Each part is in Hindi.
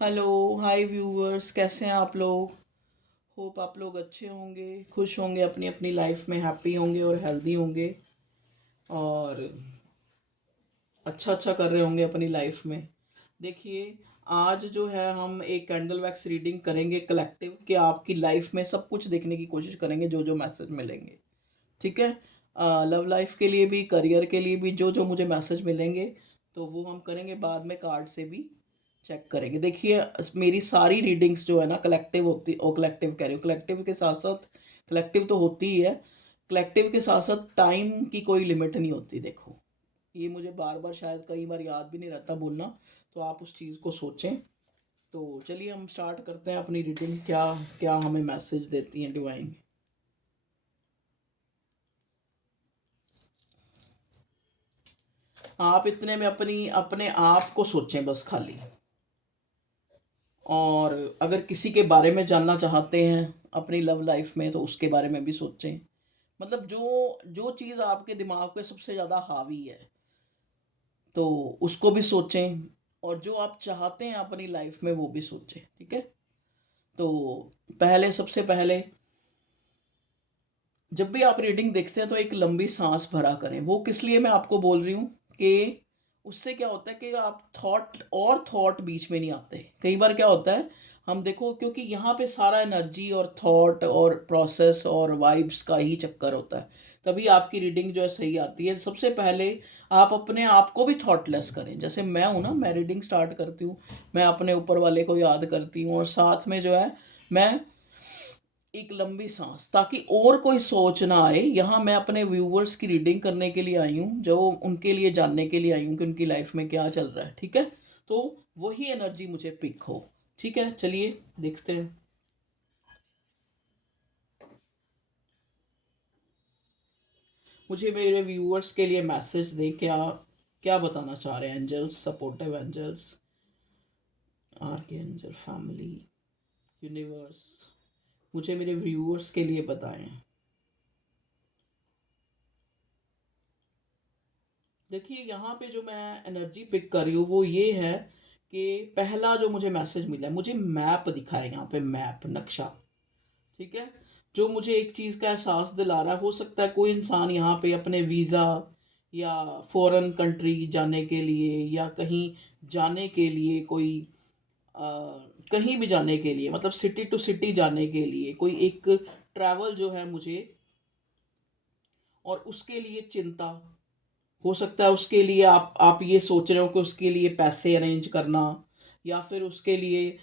हेलो। हाय व्यूअर्स, कैसे हैं आप लोग? होप आप लोग अच्छे होंगे, खुश होंगे, अपनी अपनी लाइफ में हैप्पी होंगे और हेल्दी होंगे और अच्छा अच्छा कर रहे होंगे अपनी लाइफ में। देखिए, आज जो है हम एक कैंडल वैक्स रीडिंग करेंगे कलेक्टिव कि आपकी लाइफ में सब कुछ देखने की कोशिश करेंगे, जो जो मैसेज मिलेंगे। ठीक है। लव लाइफ के लिए भी, करियर के लिए भी, जो जो मुझे मैसेज मिलेंगे तो वो हम करेंगे। बाद में कार्ड से भी चेक करेंगे। देखिए, मेरी सारी रीडिंग्स जो है ना कलेक्टिव होती, और कलेक्टिव कह रही हूँ, कलेक्टिव के साथ साथ कलेक्टिव तो होती ही है, कलेक्टिव के साथ साथ टाइम की कोई लिमिट नहीं होती। देखो, ये मुझे बार बार शायद कई बार याद भी नहीं रहता बोलना, तो आप उस चीज़ को सोचें। तो चलिए हम स्टार्ट करते हैं अपनी रीडिंग। क्या क्या हमें मैसेज देती हैं डिवाइन। आप इतने में अपनी अपने आप को सोचें बस खाली। और अगर किसी के बारे में जानना चाहते हैं अपनी लव लाइफ में, तो उसके बारे में भी सोचें। मतलब जो जो चीज़ आपके दिमाग पे सबसे ज़्यादा हावी है, तो उसको भी सोचें। और जो आप चाहते हैं अपनी लाइफ में, वो भी सोचें। ठीक है। तो पहले, सबसे पहले, जब भी आप रीडिंग देखते हैं तो एक लंबी सांस भरा करें। वो किस लिए मैं आपको बोल रही हूँ कि उससे क्या होता है कि आप थॉट बीच में नहीं आते। कई बार क्या होता है, हम देखो, क्योंकि यहाँ पे सारा एनर्जी और थॉट और प्रोसेस और वाइब्स का ही चक्कर होता है, तभी आपकी रीडिंग जो है सही आती है। सबसे पहले आप अपने आप को भी थॉटलेस करें। जैसे मैं हूँ ना, मैं रीडिंग स्टार्ट करती हूँ, मैं अपने ऊपर वाले को याद करती हूँ, और साथ में जो है मैं एक लंबी सांस, ताकि और कोई सोच ना आए। यहाँ मैं अपने व्यूवर्स की रीडिंग करने के लिए आई हूँ, जो उनके लिए जानने के लिए आई हूँ कि उनकी लाइफ में क्या चल रहा है। ठीक है। तो वही एनर्जी मुझे पिक हो। ठीक है, चलिए देखते हैं। मुझे मेरे व्यूअर्स के लिए मैसेज दे, क्या क्या बताना चाह रहे हैं angels, supportive angels, archangel, family, universe. मुझे मेरे व्यूअर्स के लिए बताएं। देखिए, यहाँ पे जो मैं एनर्जी पिक कर रही हूँ वो ये है कि पहला जो मुझे मैसेज मिला है, मुझे मैप दिखा है, यहाँ पे मैप, नक्शा। ठीक है। जो मुझे एक चीज़ का एहसास दिला रहा है, हो सकता है कोई इंसान यहाँ पे अपने वीज़ा या फॉरेन कंट्री जाने के लिए, या कहीं जाने के लिए, कोई अ, कहीं भी जाने के लिए, मतलब सिटी टू सिटी जाने के लिए कोई एक ट्रैवल जो है मुझे, और उसके लिए चिंता। हो सकता है उसके लिए आप ये सोच रहे हो कि उसके लिए पैसे अरेंज करना, या फिर उसके लिए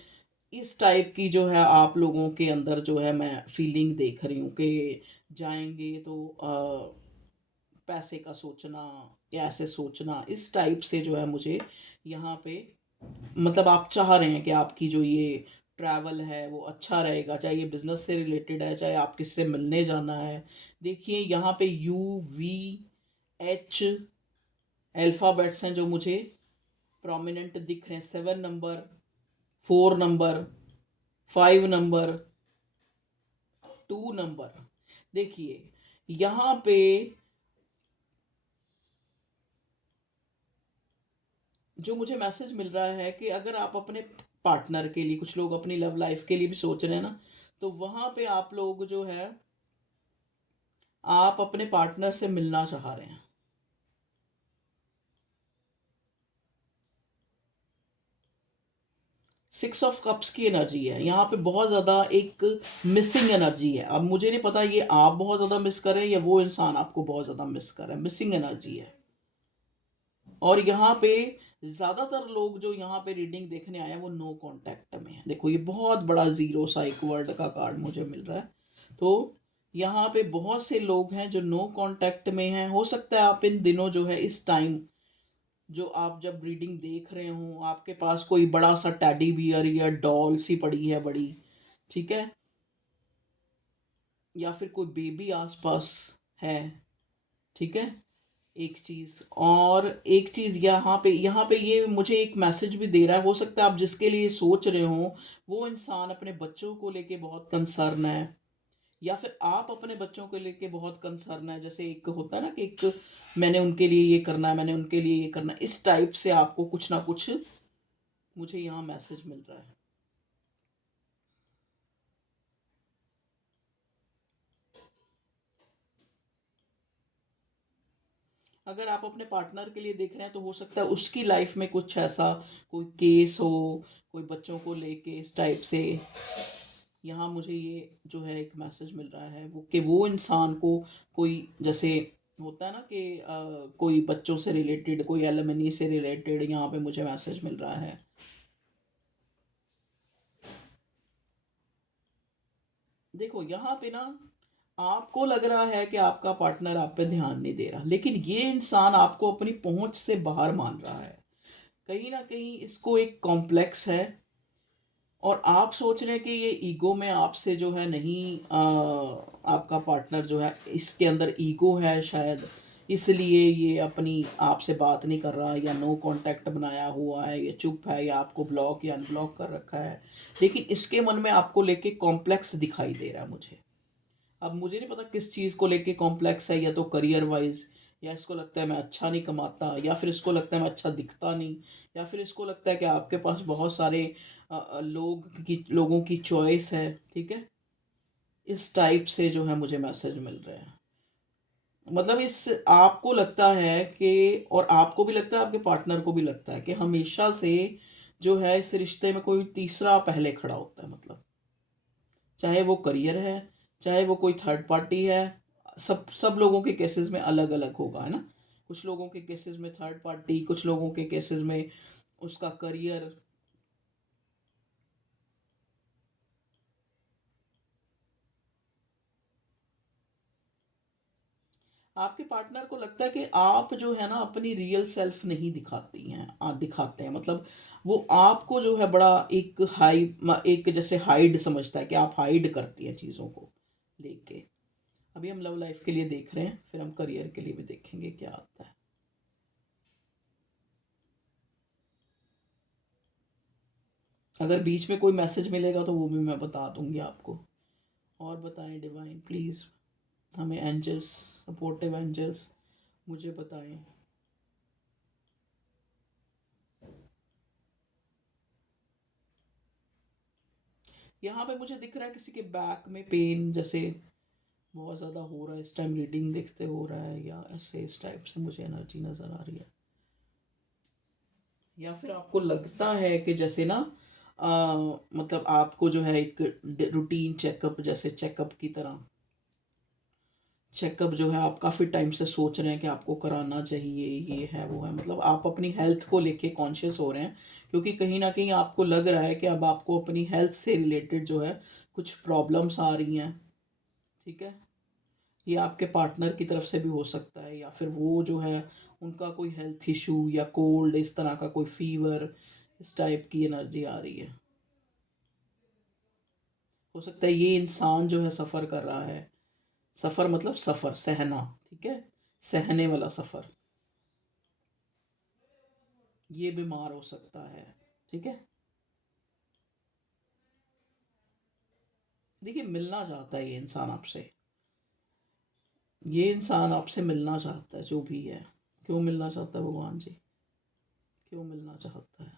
इस टाइप की जो है आप लोगों के अंदर जो है मैं फीलिंग देख रही हूँ कि जाएंगे तो पैसे का सोचना, या ऐसे सोचना, इस टाइप से जो है मुझे यहाँ पे, मतलब आप चाह रहे हैं कि आपकी जो ये ट्रैवल है वो अच्छा रहेगा, चाहे ये बिजनेस से रिलेटेड है, चाहे आप किससे मिलने जाना है। देखिए, यहाँ पे UVH अल्फ़ाबेट्स हैं जो मुझे प्रोमिनेंट दिख रहे हैं। 7 नंबर, 4 नंबर, 5 नंबर, 2 नंबर। देखिए, यहाँ पे जो मुझे मैसेज मिल रहा है कि अगर आप अपने पार्टनर के लिए, कुछ लोग अपनी लव लाइफ के लिए भी सोच रहे हैं ना, तो वहाँ पे आप लोग जो है, आप अपने पार्टनर से मिलना चाह रहे हैं। 6 ऑफ कप्स की एनर्जी है यहाँ पे, बहुत ज़्यादा एक मिसिंग एनर्जी है। अब मुझे नहीं पता ये आप बहुत ज़्यादा मिस कर रहे हैं या वो इंसान आपको बहुत ज़्यादा मिस कर रहा है, मिसिंग एनर्जी है। और यहाँ पे ज़्यादातर लोग जो यहाँ पे रीडिंग देखने आए हैं वो नो कांटेक्ट में है। देखो, ये बहुत बड़ा ज़ीरो सा एक वर्ड का कार्ड मुझे मिल रहा है। तो यहाँ पे बहुत से लोग हैं जो नो कांटेक्ट में हैं। हो सकता है आप इन दिनों जो है, इस टाइम जो आप जब रीडिंग देख रहे हो, आपके पास कोई बड़ा सा टैडी बियर या डॉल सी पड़ी है बड़ी। ठीक है। या फिर कोई बेबी आसपास है। ठीक है। एक चीज, और एक चीज यहाँ पे ये मुझे एक मैसेज भी दे रहा है। हो सकता है आप जिसके लिए सोच रहे हो, वो इंसान अपने बच्चों को लेके बहुत कंसर्न है, या फिर आप अपने बच्चों को लेके बहुत कंसर्न है। जैसे एक होता है ना कि एक, मैंने उनके लिए ये करना है, मैंने उनके लिए ये करना है, इस टाइप से आपको कुछ ना कुछ मुझे यहाँ मैसेज मिल रहा है। अगर आप अपने पार्टनर के लिए देख रहे हैं तो हो सकता है उसकी लाइफ में कुछ ऐसा कोई केस हो, कोई बच्चों को लेके इस टाइप से। यहाँ मुझे ये जो है एक मैसेज मिल रहा है वो कि वो इंसान को कोई, जैसे होता है ना कि कोई बच्चों से रिलेटेड, कोई एलिमनी से रिलेटेड यहाँ पे मुझे मैसेज मिल रहा है। देखो यहाँ पे ना, आपको लग रहा है कि आपका पार्टनर आप पे ध्यान नहीं दे रहा, लेकिन ये इंसान आपको अपनी पहुंच से बाहर मान रहा है। कहीं ना कहीं इसको एक कॉम्प्लेक्स है, और आप सोच रहे हैं कि ये ईगो में आपसे जो है नहीं, आपका पार्टनर जो है इसके अंदर ईगो है शायद, इसलिए ये अपनी आपसे बात नहीं कर रहा, या नो कांटेक्ट बनाया हुआ है, या चुप है, या आपको ब्लॉक या अनब्लॉक कर रखा है। लेकिन इसके मन में आपको लेके कॉम्प्लेक्स दिखाई दे रहा है मुझे। अब मुझे नहीं पता किस चीज़ को लेके कॉम्प्लेक्स है, या तो करियर वाइज, या इसको लगता है मैं अच्छा नहीं कमाता, या फिर इसको लगता है मैं अच्छा दिखता नहीं, या फिर इसको लगता है कि आपके पास बहुत सारे लोगों की चॉइस है। ठीक है, इस टाइप से जो है मुझे मैसेज मिल रहे हैं। मतलब इस आपको लगता है कि, और आपको भी लगता है, आपके पार्टनर को भी लगता है कि हमेशा से जो है इस रिश्ते में कोई तीसरा पहले खड़ा होता है। मतलब चाहे वो करियर है, चाहे वो कोई थर्ड पार्टी है, सब सब लोगों के केसेस में अलग अलग होगा, है ना। कुछ लोगों के केसेस में थर्ड पार्टी, कुछ लोगों के केसेस में उसका करियर। आपके पार्टनर को लगता है कि आप जो है ना अपनी रियल सेल्फ नहीं दिखाती हैं, आप दिखाते हैं, मतलब वो आपको जो है बड़ा एक एक जैसे हाइड समझता है कि आप हाइड करती हैं चीज़ों को लेके। अभी हम लव लाइफ के लिए देख रहे हैं, फिर हम करियर के लिए भी देखेंगे क्या आता है। अगर बीच में कोई मैसेज मिलेगा तो वो भी मैं बता दूंगी आपको। और बताएं डिवाइन प्लीज़, हमें एंजल्स, सपोर्टिव एंजल्स, मुझे बताएं। यहाँ पे मुझे दिख रहा है किसी के बैक में पेन जैसे बहुत ज़्यादा हो रहा है, इस टाइम रीडिंग देखते हो रहा है, या ऐसे इस टाइप से मुझे एनर्जी नज़र आ रही है। या फिर आपको लगता है कि जैसे ना, मतलब आपको जो है एक रूटीन चेकअप, जैसे चेकअप की तरह चेकअप जो है आप काफ़ी टाइम से सोच रहे हैं कि आपको कराना चाहिए, ये है वो है, मतलब आप अपनी हेल्थ को लेके कॉन्शियस हो रहे हैं, क्योंकि कहीं ना कहीं आपको लग रहा है कि अब आपको अपनी हेल्थ से रिलेटेड जो है कुछ प्रॉब्लम्स आ रही हैं। ठीक है, ये आपके पार्टनर की तरफ से भी हो सकता है, या फिर वो जो है उनका कोई हेल्थ इशू या कोल्ड, इस तरह का कोई फीवर, इस टाइप की एनर्जी आ रही है। हो सकता है ये इंसान जो है सफ़र कर रहा है, सफ़र मतलब सफ़र सहना, ठीक है, सहने वाला सफ़र, ये बीमार हो सकता है। ठीक है, देखिए मिलना चाहता है ये इंसान आपसे, ये इंसान आपसे मिलना चाहता है जो भी है। क्यों मिलना चाहता है भगवान जी, क्यों मिलना चाहता है?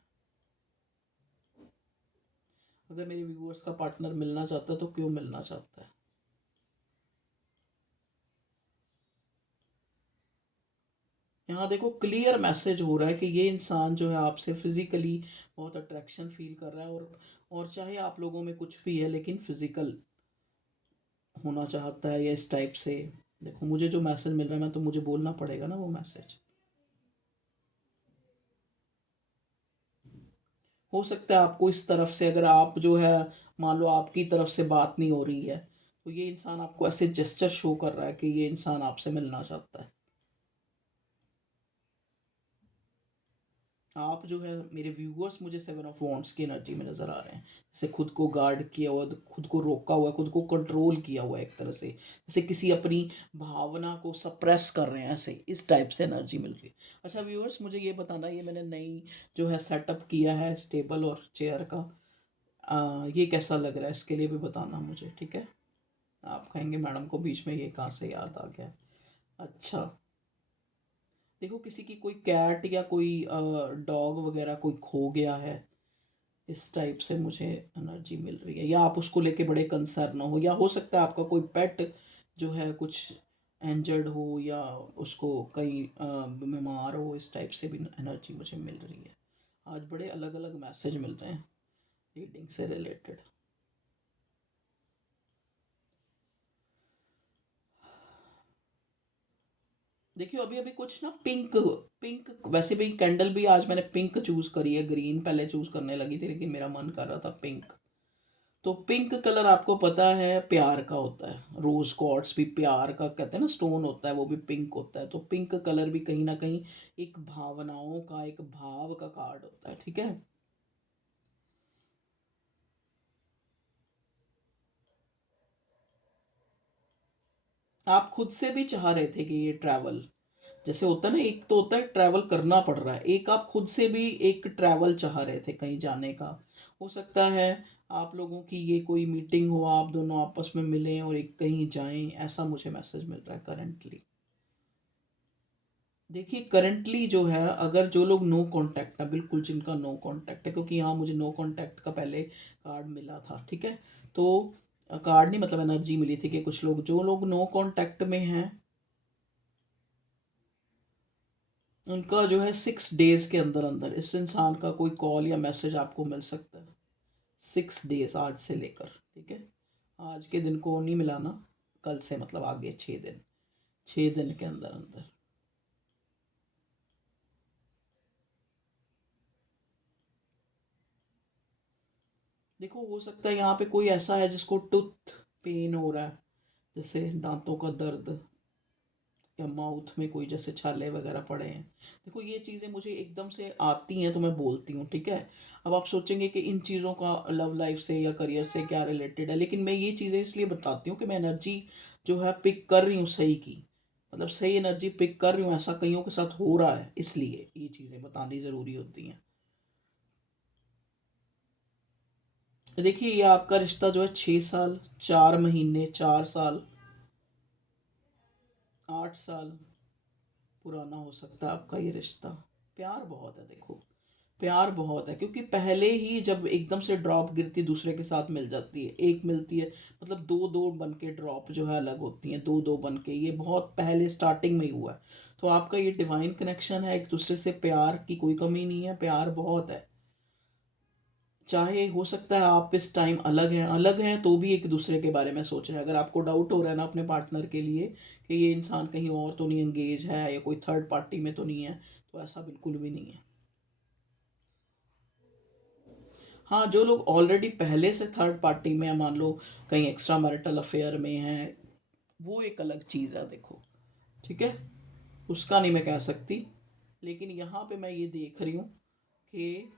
अगर मेरे व्यूअर्स का पार्टनर मिलना चाहता है तो क्यों मिलना चाहता है? यहाँ देखो क्लियर मैसेज हो रहा है कि ये इंसान जो है आपसे फिजिकली बहुत अट्रैक्शन फील कर रहा है, और चाहे आप लोगों में कुछ भी है लेकिन फिजिकल होना चाहता है, या इस टाइप से। देखो मुझे जो मैसेज मिल रहा है, मैं तो मुझे बोलना पड़ेगा ना वो मैसेज। हो सकता है आपको इस तरफ से, अगर आप जो है मान लो आपकी तरफ से बात नहीं हो रही है, तो ये इंसान आपको ऐसे जेस्चर शो कर रहा है कि ये इंसान आपसे मिलना चाहता है। आप जो है मेरे व्यूअर्स, मुझे सेवन ऑफ वॉन्ट्स की एनर्जी में नज़र आ रहे हैं, जैसे खुद को गार्ड किया हुआ, खुद को रोका हुआ है, खुद को कंट्रोल किया हुआ है एक तरह से, जैसे किसी अपनी भावना को सप्रेस कर रहे हैं, ऐसे इस टाइप से एनर्जी मिल रही है। अच्छा व्यूअर्स, मुझे ये बताना, ये मैंने नई जो है सेटअप किया है टेबल और चेयर का, ये कैसा लग रहा है इसके लिए भी बताना मुझे, ठीक है। आप कहेंगे मैडम को बीच में ये कहाँ से याद आ गया। अच्छा, देखो किसी की कोई कैट या कोई डॉग वगैरह कोई खो गया है, इस टाइप से मुझे एनर्जी मिल रही है, या आप उसको लेके बड़े कंसर्न हो, या हो सकता है आपका कोई पेट जो है कुछ इंजर्ड हो, या उसको कहीं बीमार हो, इस टाइप से भी एनर्जी मुझे मिल रही है। आज बड़े अलग अलग मैसेज मिल रहे हैं रीडिंग से रिलेटेड। देखियो अभी अभी कुछ ना पिंक, पिंक वैसे भी कैंडल भी आज मैंने पिंक चूज करी है, ग्रीन पहले चूज करने लगी थी लेकिन मेरा मन कर रहा था पिंक। तो पिंक कलर आपको पता है प्यार का होता है, रोज क्वार्ट्स भी प्यार का कहते हैं ना स्टोन होता है, वो भी पिंक होता है। तो पिंक कलर भी कहीं ना कहीं एक भावनाओं का, एक भाव का कार्ड होता है, ठीक है। आप खुद से भी चाह रहे थे कि ये ट्रैवल, जैसे होता है ना, एक तो होता है ट्रैवल करना पड़ रहा है, एक आप खुद से भी एक ट्रैवल चाह रहे थे कहीं जाने का। हो सकता है आप लोगों की ये कोई मीटिंग हो, आप दोनों आपस में मिलें और एक कहीं जाएं, ऐसा मुझे मैसेज मिल रहा है करंटली। देखिए करंटली जो है, अगर जो लोग नो कांटेक्ट है, बिल्कुल जिनका नो कांटेक्ट है, क्योंकि यहाँ मुझे नो कांटेक्ट का पहले कार्ड मिला था, ठीक है। तो कार्ड नहीं मतलब एनर्जी मिली थी कि कुछ लोग, जो लोग नो कांटेक्ट में हैं, उनका जो है 6 डेज के अंदर अंदर इस इंसान का कोई कॉल या मैसेज आपको मिल सकता है। 6 डेज आज से लेकर, ठीक है। आज के दिन को नहीं मिलाना, कल से मतलब आगे 6 दिन, 6 दिन के अंदर अंदर। देखो हो सकता है यहाँ पे कोई ऐसा है जिसको टूथ पेन हो रहा है, जैसे दांतों का दर्द, या माउथ में कोई जैसे छाले वगैरह पड़े हैं। देखो ये चीज़ें मुझे एकदम से आती हैं तो मैं बोलती हूँ, ठीक है। अब आप सोचेंगे कि इन चीज़ों का लव लाइफ से या करियर से क्या रिलेटेड है, लेकिन मैं ये चीज़ें इसलिए बताती हूँ कि मैं एनर्जी जो है पिक कर रही हूँ सही की, मतलब सही एनर्जी पिक कर रही हूँ, ऐसा कईयों के साथ हो रहा है, इसलिए ये चीज़ें बतानी ज़रूरी होती हैं। तो देखिए ये आपका रिश्ता जो है 6 साल, 4 महीने, 4 साल, 8 साल पुराना हो सकता है आपका ये रिश्ता। प्यार बहुत है देखो, प्यार बहुत है, क्योंकि पहले ही जब एकदम से ड्रॉप गिरती है दूसरे के साथ मिल जाती है, एक मिलती है, मतलब दो दो बन के ड्रॉप जो है अलग होती हैं, दो दो बन के, ये बहुत पहले स्टार्टिंग में ही हुआ है। तो आपका ये डिवाइन कनेक्शन है एक दूसरे से, प्यार की कोई कमी नहीं है, प्यार बहुत है। चाहे हो सकता है आप इस टाइम अलग हैं, अलग हैं तो भी एक दूसरे के बारे में सोच रहे हैं। अगर आपको डाउट हो रहा है ना अपने पार्टनर के लिए कि ये इंसान कहीं और तो नहीं एंगेज है या कोई थर्ड पार्टी में तो नहीं है, तो ऐसा बिल्कुल भी नहीं है। हाँ, जो लोग ऑलरेडी पहले से थर्ड पार्टी में है, मान लो कहीं एक्स्ट्रा मैरिटल अफेयर में हैं, वो एक अलग चीज़ है देखो, ठीक है। उसका नहीं मैं कह सकती, लेकिन यहाँ पे मैं ये देख रही हूँ कि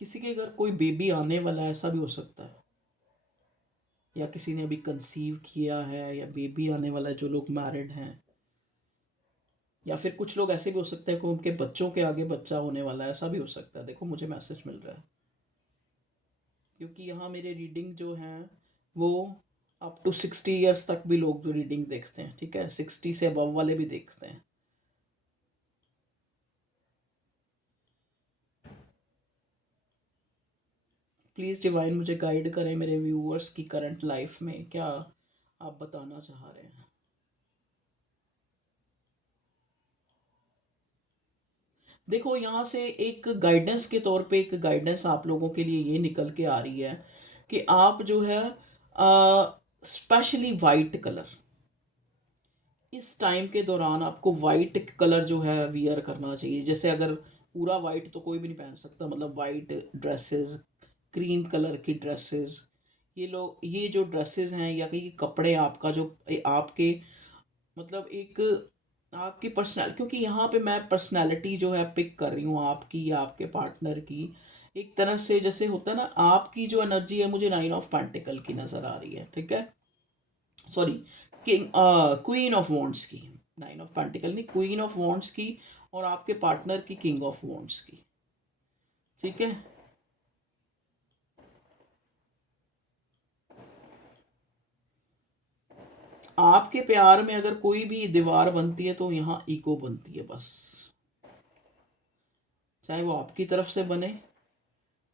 किसी के घर कोई बेबी आने वाला है, ऐसा भी हो सकता है, या किसी ने अभी कंसीव किया है, या बेबी आने वाला है जो लोग मैरिड हैं। या फिर कुछ लोग ऐसे भी हो सकते हैं कि उनके बच्चों के आगे बच्चा होने वाला है, ऐसा भी हो सकता है, देखो मुझे मैसेज मिल रहा है। क्योंकि यहाँ मेरे रीडिंग जो हैं वो अप टू 60 ईयर्स तक भी लोग रीडिंग देखते हैं, ठीक है, 60 से अबव वाले भी देखते हैं। प्लीज़ डिवाइन मुझे गाइड करें मेरे व्यूअर्स की करंट लाइफ में क्या आप बताना चाह रहे हैं। देखो यहाँ से एक गाइडेंस के तौर पे, एक गाइडेंस आप लोगों के लिए ये निकल के आ रही है कि आप जो है स्पेशली वाइट कलर, इस टाइम के दौरान आपको वाइट कलर जो है वियर करना चाहिए। जैसे अगर पूरा वाइट तो कोई भी नहीं पहन सकता, मतलब वाइट ड्रेसेस, क्रीम कलर की ड्रेसेस, ये लोग ये जो ड्रेसेस हैं या कि कपड़े आपका जो आपके मतलब एक आपकी पर्सनल, क्योंकि यहाँ पे मैं पर्सनालिटी जो है पिक कर रही हूँ आपकी या आपके पार्टनर की। एक तरह से जैसे होता है ना, आपकी जो एनर्जी है मुझे 9 ऑफ पेंटिकल की नज़र आ रही है, ठीक है। Sorry, king queen of wands की, 9 ऑफ पेंटिकल नहीं, क्वीन ऑफ वॉन्ड्स की, और आपके पार्टनर की किंग ऑफ वॉन्ड्स की, ठीक है। आपके प्यार में अगर कोई भी दीवार बनती है तो यहाँ ईगो बनती है बस। चाहे वो आपकी तरफ से बने,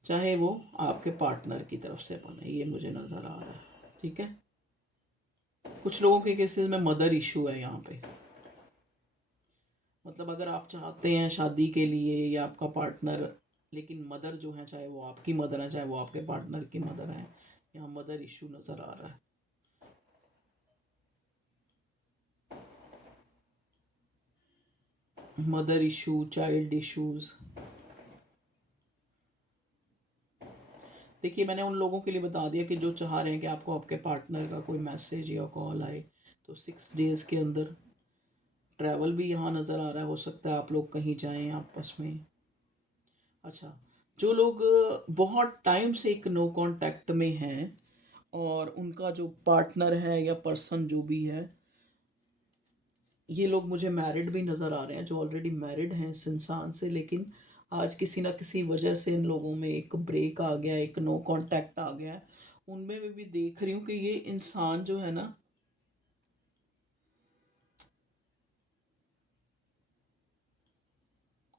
चाहे वो आपके पार्टनर की तरफ से बने, ये मुझे नज़र आ रहा है। ठीक है, कुछ लोगों के केसेस में मदर इशू है यहाँ पे। मतलब अगर आप चाहते हैं शादी के लिए या आपका पार्टनर, लेकिन मदर जो है, चाहे वो आपकी मदर है चाहे वो आपके पार्टनर की मदर है, यहाँ मदर इशू नज़र आ रहा है। Mother issue, child issues. देखिए, मैंने उन लोगों के लिए बता दिया कि जो चाह रहे हैं कि आपको आपके पार्टनर का कोई मैसेज या कॉल आए, तो 6 डेज़ के अंदर। ट्रैवल भी यहाँ नज़र आ रहा है, हो सकता है आप लोग कहीं जाएं आपस में। अच्छा, जो लोग बहुत टाइम से एक नो कांटेक्ट में हैं और उनका जो पार्टनर है या पर्सन जो भी है, ये लोग मुझे मैरिड भी नज़र आ रहे हैं, जो ऑलरेडी मैरिड हैं इस इंसान से, लेकिन आज किसी ना किसी वजह से इन लोगों में एक ब्रेक आ गया, एक नो कांटेक्ट आ गया है। उनमें मैं भी देख रही हूँ कि ये इंसान जो है ना,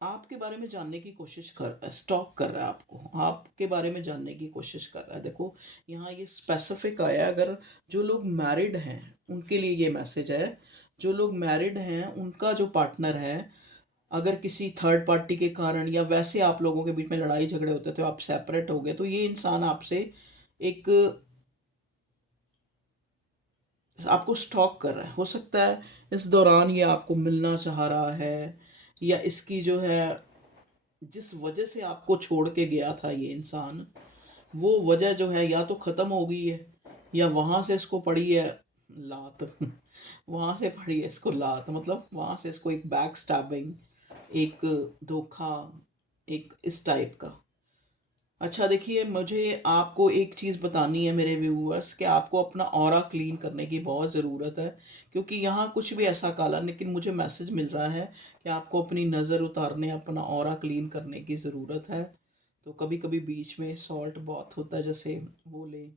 आपके बारे में जानने की कोशिश कर रहा है, स्टॉक कर रहा है आपको, आपके बारे में जानने की कोशिश कर रहा है। देखो, यहाँ ये स्पेसिफिक आया है, अगर जो लोग मैरिड हैं उनके लिए ये मैसेज है। जो लोग मैरिड हैं उनका जो पार्टनर है, अगर किसी थर्ड पार्टी के कारण या वैसे आप लोगों के बीच में लड़ाई झगड़े होते थे, आप सेपरेट हो गए, तो ये इंसान आपसे एक, आपको स्टॉक कर रहा है। हो सकता है इस दौरान ये आपको मिलना चाह रहा है, या इसकी जो है, जिस वजह से आपको छोड़ के गया था ये इंसान, वो वजह जो है या तो ख़त्म हो गई है, या वहाँ से इसको पड़ी है लात वहाँ से पड़ी है इसको लात, मतलब वहाँ से इसको एक बैक स्टैबिंग, एक धोखा, एक इस टाइप का। अच्छा, देखिए, मुझे आपको एक चीज़ बतानी है मेरे व्यूअर्स, कि आपको अपना ऑरा क्लीन करने की बहुत ज़रूरत है, क्योंकि यहाँ कुछ भी ऐसा काला, लेकिन मुझे मैसेज मिल रहा है कि आपको अपनी नज़र उतारने, अपना ऑरा क्लीन करने की ज़रूरत है। तो कभी कभी बीच में सॉल्ट बाथ होता है, जैसे वो ले,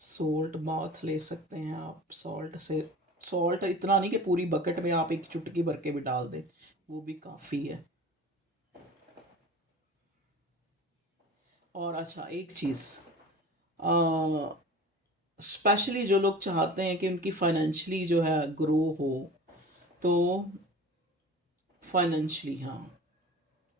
सॉल्ट बाथ ले सकते हैं आप। सॉल्ट से, सॉल्ट इतना नहीं कि पूरी बकेट में आप एक चुटकी भर के भी डाल दें, वो भी काफ़ी है। और अच्छा, एक चीज़, स्पेशली जो लोग चाहते हैं कि उनकी फाइनेंशियली जो है ग्रो हो, तो फाइनेंशियली, हाँ,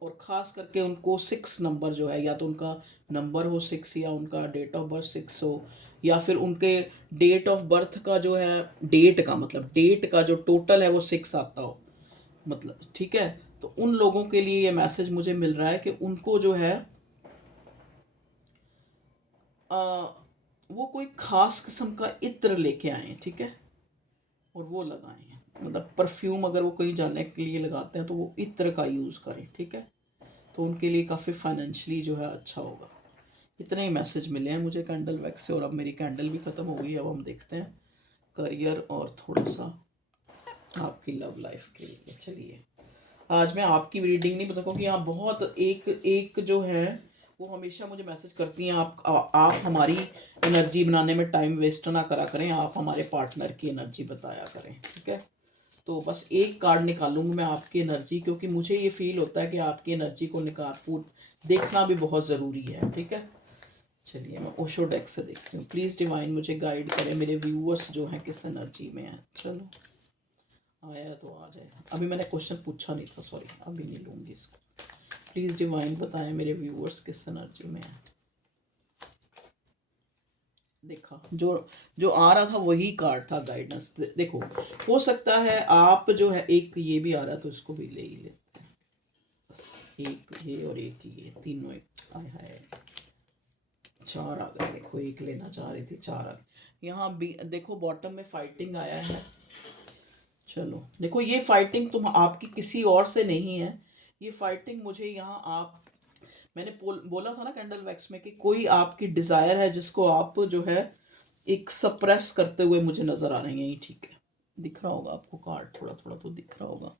और ख़ास करके उनको 6 नंबर जो है, या तो उनका नंबर हो 6, या उनका डेट ऑफ बर्थ 6 हो, या फिर उनके डेट ऑफ बर्थ का जो है, डेट का मतलब डेट का जो टोटल है वो 6 आता हो, मतलब, ठीक है। तो उन लोगों के लिए ये मैसेज मुझे मिल रहा है कि उनको जो है, आ, वो कोई ख़ास किस्म का इत्र लेके आए हैं, ठीक है, और वो लगाएं। मतलब परफ्यूम अगर वो कहीं जाने के लिए लगाते हैं तो वो इत्र का यूज़ करें, ठीक है। तो उनके लिए काफ़ी फाइनेंशियली जो है अच्छा होगा। इतने ही मैसेज मिले हैं मुझे कैंडल वैक्स से, और अब मेरी कैंडल भी ख़त्म हो गई। अब हम देखते हैं करियर और थोड़ा सा आपकी लव लाइफ के लिए। चलिए, आज मैं आपकी रीडिंग नहीं बताऊँ, क्योंकि यहाँ बहुत एक एक जो है वो हमेशा मुझे मैसेज करती हैं, आप हमारी एनर्जी बनाने में टाइम वेस्ट ना करा करें, आप हमारे पार्टनर की एनर्जी बताया करें, ठीक है। तो बस एक कार्ड निकालूंगी मैं आपकी एनर्जी, क्योंकि मुझे ये फील होता है कि आपकी एनर्जी को निकाल पूर देखना भी बहुत ज़रूरी है, ठीक है। चलिए, मैं ओशो डेक से देखती हूँ। प्लीज़ डिवाइन मुझे गाइड करें, मेरे व्यूअर्स जो हैं किस एनर्जी में हैं। चलो, आया तो आ जाए। अभी मैंने क्वेश्चन पूछा नहीं था, सॉरी, अभी नहीं लूँगी इसको। प्लीज़ डिवाइन बताएं मेरे व्यूअर्स किस एनर्जी में हैं। देखा, जो जो आ रहा था वही कार्ड था, गाइडेंस। देखो, हो सकता है आप जो है, एक ये भी आ रहा है तो इसको भी ले ही लेते हैं। एक ये और एक ये, तीनों एक आए हाय, 4 आ गए। देखो, एक लेना चाह रही थी, 4 आ गए। यहाँ भी देखो, बॉटम में फाइटिंग आया है। चलो, देखो, ये फाइटिंग तुम आपकी किसी और से नहीं है। ये फाइटिंग मुझे यहाँ आप, मैंने बोला था ना कैंडल वैक्स में, कि कोई आपकी डिज़ायर है जिसको आप जो है एक सप्रेस करते हुए मुझे नज़र आ रही हैं। ये ठीक है, दिख रहा होगा आपको कार्ड, थोड़ा थोड़ा तो दिख रहा होगा।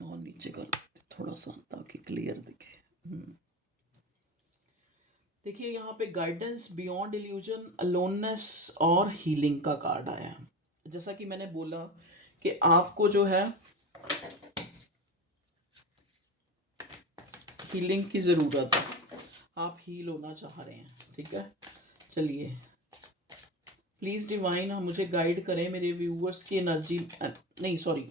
और नीचे कर देते थोड़ा सा ताकि क्लियर दिखे। देखिए यहाँ पे गाइडेंस बियॉन्ड इल्यूजन, अलोननेस और हीलिंग का कार्ड आया है। जैसा कि मैंने बोला कि आपको जो है हीलिंग की ज़रूरत है, आप हील होना चाह रहे हैं, ठीक है। चलिए, प्लीज़ डिवाइन मुझे गाइड करें, मेरे व्यूअर्स की एनर्जी, नहीं सॉरी,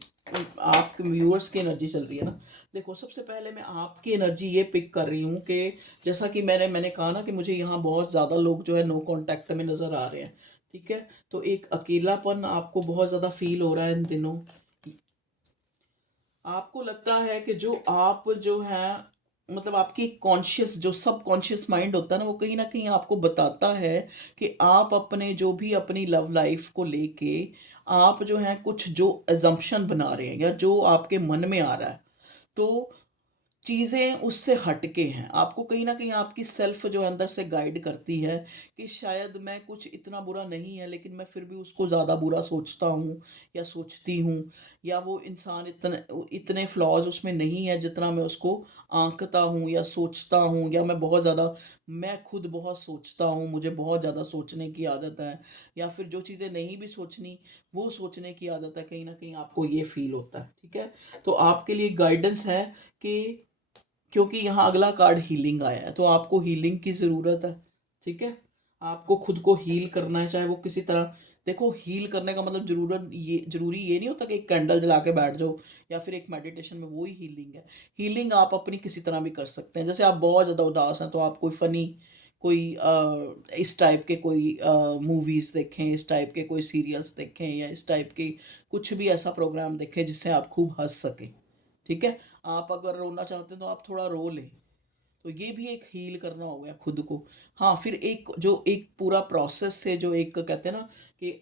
आपके व्यूअर्स की एनर्जी चल रही है ना। देखो, सबसे पहले मैं आपकी एनर्जी ये पिक कर रही हूँ कि जैसा कि मैंने कहा ना कि मुझे यहाँ बहुत ज़्यादा लोग जो है नो कांटेक्ट में नज़र आ रहे हैं, ठीक है। तो एक अकेलापन आपको बहुत ज़्यादा फील हो रहा है इन दिनों। आपको लगता है कि जो आप जो है, मतलब आपकी कॉन्शियस जो सब कॉन्शियस माइंड होता है ना, वो कहीं ना कहीं आपको बताता है कि आप अपने जो भी अपनी लव लाइफ को लेके आप जो है कुछ जो अजम्पशन बना रहे हैं या जो आपके मन में आ रहा है, तो चीज़ें उससे हटके हैं। आपको कहीं न कहीं आपकी सेल्फ़ जो अंदर से गाइड करती है कि शायद मैं कुछ इतना बुरा नहीं है, लेकिन मैं फिर भी उसको ज़्यादा बुरा सोचता हूँ या सोचती हूँ, या वो इंसान इतने फ्लॉज़ उसमें नहीं है जितना मैं उसको आँकता हूँ या सोचता हूँ, या मैं खुद बहुत सोचता हूँ, मुझे बहुत ज़्यादा सोचने की आदत है, या फिर जो चीज़ें नहीं भी सोचनी, वो सोचने की आदत है, कहीं न कहीं आपको ये फ़ील होता है, ठीक है? तो आपके लिए गाइडेंस है कि क्योंकि यहाँ अगला कार्ड हीलिंग आया है, तो आपको हीलिंग की ज़रूरत है, ठीक है? आपको खुद को हील करना है, चाहे वो किसी तरह। देखो, हील करने का मतलब ज़रूरी ये नहीं होता कि एक कैंडल जला के बैठ जाओ या फिर एक मेडिटेशन में वो ही हीलिंग है। हीलिंग आप अपनी किसी तरह भी कर सकते हैं। जैसे आप बहुत ज़्यादा उदास हैं, तो आप कोई फ़नी कोई इस टाइप के कोई मूवीज़ देखें, इस टाइप के कोई सीरियल्स देखें, या इस टाइप की कुछ भी ऐसा प्रोग्राम देखें जिससे आप खूब हँस सकें, ठीक है? आप अगर रोना चाहते हैं तो आप थोड़ा रो लें, तो ये भी एक हील करना हो गया खुद को। हाँ, फिर एक पूरा प्रोसेस है, जो एक कहते हैं ना कि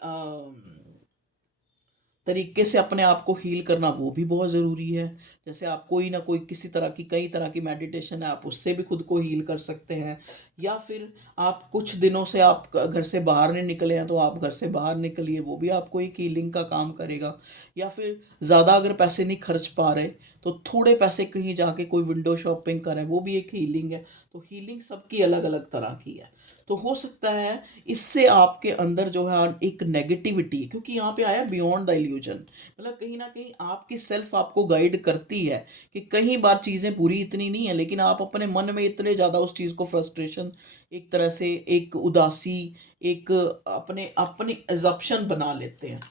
तरीके से अपने आप को हील करना, वो भी बहुत ज़रूरी है। जैसे आप कोई ना कोई किसी तरह की कई तरह की मेडिटेशन है, आप उससे भी खुद को हील कर सकते हैं। या फिर आप कुछ दिनों से आप घर से बाहर नहीं निकले हैं, तो आप घर से बाहर निकलिए, वो भी आपको एक हीलिंग का काम करेगा। या फिर ज़्यादा अगर पैसे नहीं खर्च पा रहे, तो थोड़े पैसे कहीं जाके कोई विंडो शॉपिंग करें, वो भी एक हीलिंग है। तो हीलिंग सबकी अलग अलग तरह की है। तो हो सकता है इससे आपके अंदर जो है एक नेगेटिविटी, क्योंकि यहाँ पे आया बियॉन्ड द इल्यूजन, मतलब कहीं ना कहीं आपकी सेल्फ आपको गाइड करती है कि कई बार चीज़ें बुरी इतनी नहीं है, लेकिन आप अपने मन में इतने ज़्यादा उस चीज़ को फ्रस्ट्रेशन, एक तरह से एक उदासी, एक अपने अपनी एजप्शन बना लेते हैं।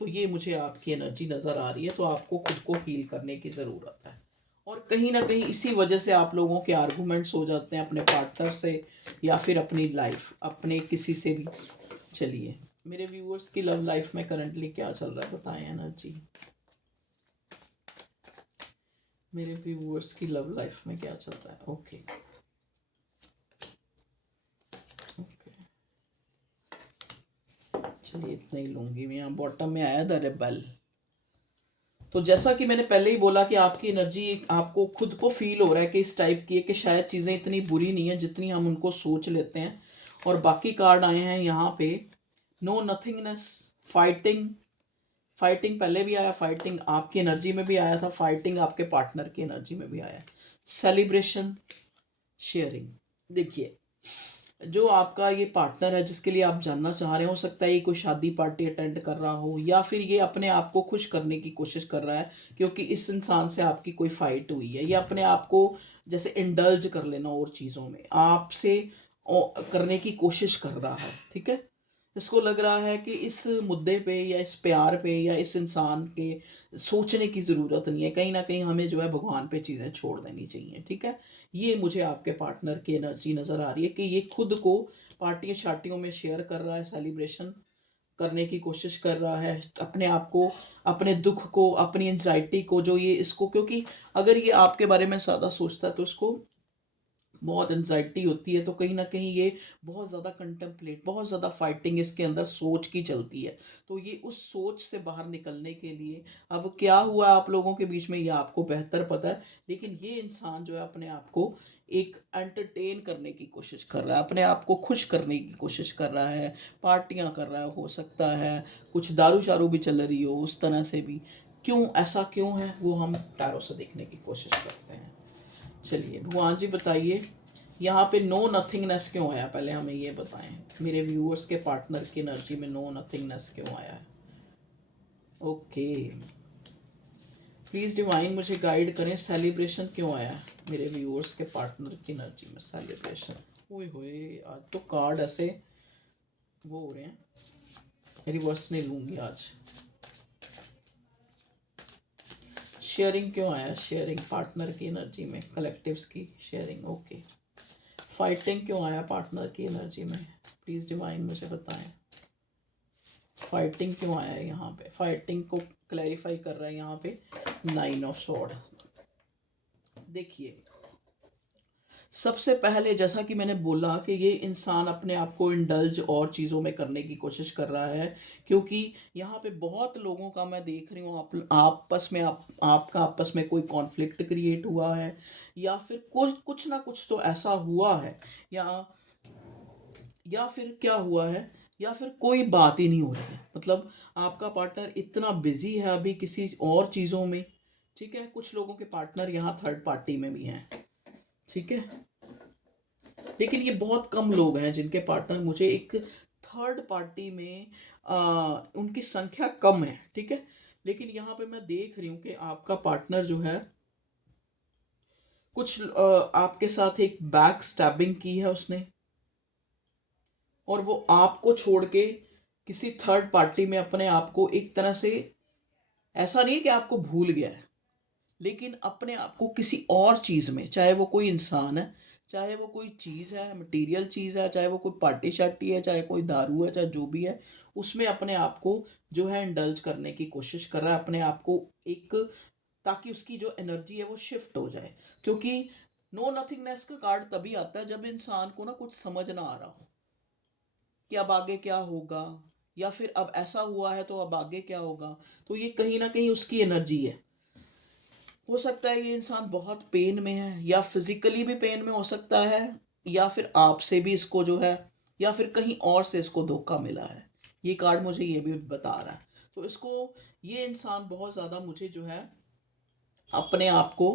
तो ये मुझे आपकी एनर्जी नज़र आ रही है, तो आपको खुद को हील करने की ज़रूरत है। और कहीं ना कहीं इसी वजह से आप लोगों के आर्गूमेंट्स हो जाते हैं अपने पार्टनर से, या फिर अपनी लाइफ अपने किसी से भी। चलिए, मेरे व्यूअर्स की लव लाइफ में करंटली क्या चल रहा है, बताएं एनर्जी। मेरे व्यूअर्स की लव लाइफ में क्या चल रहा है? ओके, ओके, चलिए इतना ही लूंगी मैं। यहाँ बॉटम में आया द रेबल। तो जैसा कि मैंने पहले ही बोला कि आपकी एनर्जी, आपको खुद को फील हो रहा है कि इस टाइप की है कि शायद चीज़ें इतनी बुरी नहीं है जितनी हम उनको सोच लेते हैं। और बाकी कार्ड आए हैं यहाँ पे, नो नथिंगनेस, फाइटिंग। फाइटिंग पहले भी आया, फाइटिंग आपकी एनर्जी में भी आया था, फाइटिंग आपके पार्टनर की एनर्जी में भी आया। Celebration, sharing. देखिए, जो आपका ये पार्टनर है जिसके लिए आप जानना चाह रहे हो सकता है ये कोई शादी पार्टी अटेंड कर रहा हो, या फिर ये अपने आप को खुश करने की कोशिश कर रहा है क्योंकि इस इंसान से आपकी कोई फाइट हुई है, या अपने आप को जैसे इंडल्ज कर लेना और चीज़ों में आपसे करने की कोशिश कर रहा है, ठीक है। इसको लग रहा है कि इस मुद्दे पे या इस प्यार पे या इस इंसान के सोचने की ज़रूरत नहीं है, कहीं ना कहीं हमें जो है भगवान पे चीज़ें छोड़ देनी चाहिए, ठीक है। ये मुझे आपके पार्टनर की एनर्जी नज़र आ रही है कि ये खुद को पार्टियों शार्टियों में शेयर कर रहा है, सेलिब्रेशन करने की कोशिश कर रहा है, अपने आप को, अपने दुख को, अपनी एंजाइटी को, जो ये इसको, क्योंकि अगर ये आपके बारे में ज़्यादा सोचता है तो इसको बहुत एंजाइटी होती है, तो कहीं न कहीं ये बहुत ज़्यादा कंटेम्पलेट, बहुत ज़्यादा फाइटिंग इसके अंदर सोच की चलती है। तो ये उस सोच से बाहर निकलने के लिए, अब क्या हुआ आप लोगों के बीच में ये आपको बेहतर पता है, लेकिन ये इंसान जो है अपने आप को एक एंटरटेन करने की कोशिश कर रहा है, अपने आप को खुश करने की कोशिश कर रहा है, पार्टियाँ कर रहा है, हो सकता है कुछ दारू-शारू भी चल रही हो उस तरह से भी। क्यों ऐसा क्यों है, वो हम टैरो से देखने की कोशिश करते हैं। चलिए भगवान जी बताइए, यहाँ पे नो नथिंगनेस क्यों आया, पहले हमें ये बताएं। मेरे व्यूअर्स के पार्टनर की एनर्जी में नो नथिंगनेस क्यों आया है? ओके, प्लीज़ डिवाइन मुझे गाइड करें, सेलिब्रेशन क्यों आया है मेरे व्यूअर्स के पार्टनर की एनर्जी में? सेलिब्रेशन, ओए होए, आज तो कार्ड ऐसे वो हो रहे हैं, रिवर्स नहीं लूँगी आज। शेयरिंग क्यों आया? शेयरिंग पार्टनर की एनर्जी में, कलेक्टिव्स की शेयरिंग। ओके, फाइटिंग क्यों आया पार्टनर की एनर्जी में? प्लीज़ डिवाइन मुझे बताएं, फाइटिंग क्यों आया है यहाँ पे? फाइटिंग को क्लैरिफाई कर रहा है यहाँ पे 9 ऑफ स्वॉर्ड। देखिए, सबसे पहले जैसा कि मैंने बोला कि ये इंसान अपने आप को इंडल्ज और चीज़ों में करने की कोशिश कर रहा है, क्योंकि यहाँ पे बहुत लोगों का मैं देख रही हूँ, आपस में आपका आपस में कोई कॉन्फ्लिक्ट क्रिएट हुआ है, या फिर कुछ कुछ ना कुछ तो ऐसा हुआ है, या या फिर क्या हुआ है, या फिर कोई बात ही नहीं हो रही है। मतलब आपका पार्टनर इतना बिजी है अभी किसी और चीज़ों में, ठीक है। कुछ लोगों के पार्टनर यहाँ थर्ड पार्टी में भी हैं, ठीक है। लेकिन ये बहुत कम लोग हैं जिनके पार्टनर मुझे एक थर्ड पार्टी में उनकी संख्या कम है, ठीक है। लेकिन यहाँ पे मैं देख रही हूँ कि आपका पार्टनर जो है कुछ आपके साथ एक बैक स्टैबिंग की है उसने, और वो आपको छोड़ के किसी थर्ड पार्टी में अपने आप को एक तरह से, ऐसा नहीं है कि आपको भूल गया है, लेकिन अपने आप को किसी और चीज़ में, चाहे वो कोई इंसान है, चाहे वो कोई चीज़ है, मटेरियल चीज़ है, चाहे वो कोई पार्टी शार्टी है, चाहे कोई दारू है, चाहे जो भी है, उसमें अपने आप को जो है इंडल्ज करने की कोशिश कर रहा है, अपने आप को एक, ताकि उसकी जो एनर्जी है वो शिफ्ट हो जाए। क्योंकि नो नथिंगनेस का कार्ड तभी आता है जब इंसान को ना कुछ समझ ना आ रहा हो कि अब आगे क्या होगा, या फिर अब ऐसा हुआ है तो अब आगे क्या होगा। तो ये कहीं ना कहीं उसकी एनर्जी है। हो सकता है ये इंसान बहुत पेन में है, या फिजिकली भी पेन में हो सकता है, या फिर आपसे भी इसको जो है, या फिर कहीं और से इसको धोखा मिला है। ये कार्ड मुझे ये भी बता रहा है। तो इसको, ये इंसान बहुत ज़्यादा मुझे जो है अपने आप को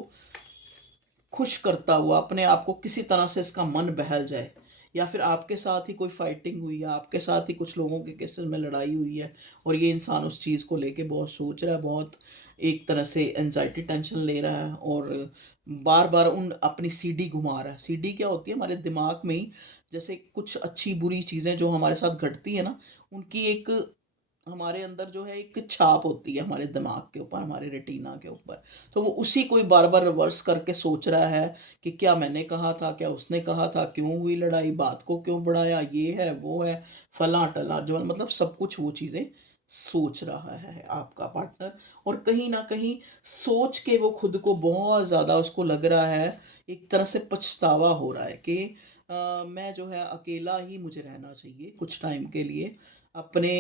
खुश करता हुआ, अपने आप को किसी तरह से इसका मन बहल जाए, या फिर आपके साथ ही कोई फाइटिंग हुई है, आपके साथ ही कुछ लोगों के केसेस में लड़ाई हुई है, और ये इंसान उस चीज़ को लेके बहुत सोच रहा है, बहुत एक तरह से एनजाइटी टेंशन ले रहा है, और बार बार उन अपनी सीडी घुमा रहा है। सीडी क्या होती है? हमारे दिमाग में ही जैसे कुछ अच्छी बुरी चीज़ें जो हमारे साथ घटती है ना, उनकी एक, हमारे अंदर जो है एक छाप होती है हमारे दिमाग के ऊपर, हमारे रेटिना के ऊपर। तो वो उसी को ही बार बार रिवर्स करके सोच रहा है कि क्या मैंने कहा था, क्या उसने कहा था, क्यों हुई लड़ाई, बात को क्यों बढ़ाया, ये है वो है, फला टला, जो मतलब सब कुछ वो चीज़ें सोच रहा है आपका पार्टनर। और कहीं ना कहीं सोच के वो खुद को बहुत ज़्यादा, उसको लग रहा है, एक तरह से पछतावा हो रहा है कि मैं जो है अकेला ही मुझे रहना चाहिए कुछ टाइम के लिए, अपने